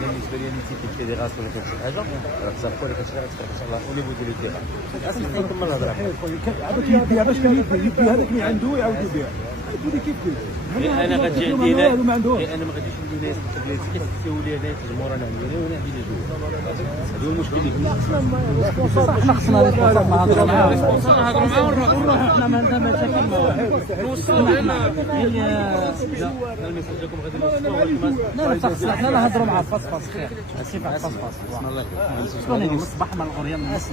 بالنسبه لي نيتي في الفيديراسيون ولا كان شي حاجه راه تصافوا ولا كتشري غتفرق ان شاء الله او نيفو ديال التيران اصلا نكمل الهضره هذاك يبيع باش كان يبيع هذاك اللي عنده يعاود يبيع هادو كيف انا غادي عندي انا ما غاديش ندير ناس بلاتي كيفاو لي هنايا في الجمهور انا عندي وانا عندي لي دو هذا هو المشكل اللي احنا خصنا نهضروا معاه ونروح احنا ما عندنا مشاكل نوصلوا لنا الميساج ديالكم غادي نوصلوه لا حنا نهضروا معاه فاس خير ماشي فاس بسم الله شكون اللي مصباح من الغريان الناس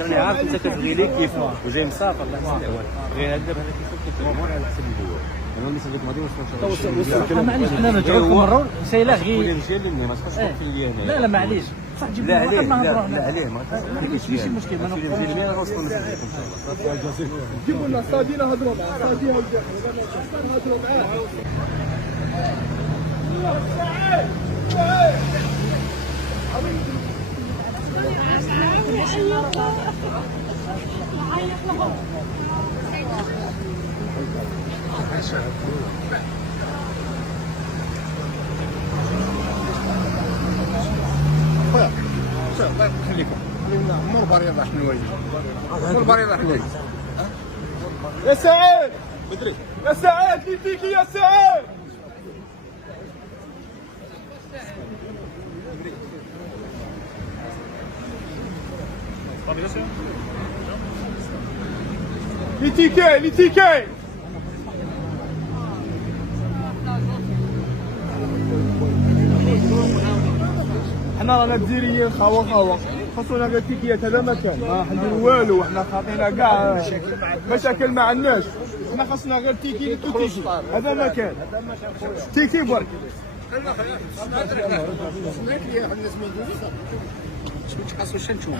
راني عارف انت كتبغي لي كيف وجاي مسافر الله يحسن العوان غير هذا دابا هذا كيفاش الجمهور على حسب الدول انا الميساج ديالكم غادي نوصلوا معليش حنا نرجعوا لكم مره سايله غير الرجال اللي ما تبقاش في لي هنا لا معليش صح جيب لا واحد عليه نهضروا لا عليه ما كاينش ماشي مشكل ما نوصلوا نوصلوا الميساج ديالكم ان شاء الله جيبوا لنا صادي نهضروا معاه صادي نهضروا معاه الله يخليكم خلينا عمر بريضه شنو هي عمر بريضه حنا يا سعيد بدري يا سعيد فيك يا سعيد لي تيكي حنا رانا جزيريين خوا خصونا قال تيكيات هذا مكان ما حنديروا والو حنا خاطينا كاع مشاكل مع الناس حنا خصنا غير تيكي هذا مكان تيكي برك سمعت لي الناس ما يدوزوش شنو تحسوا شنو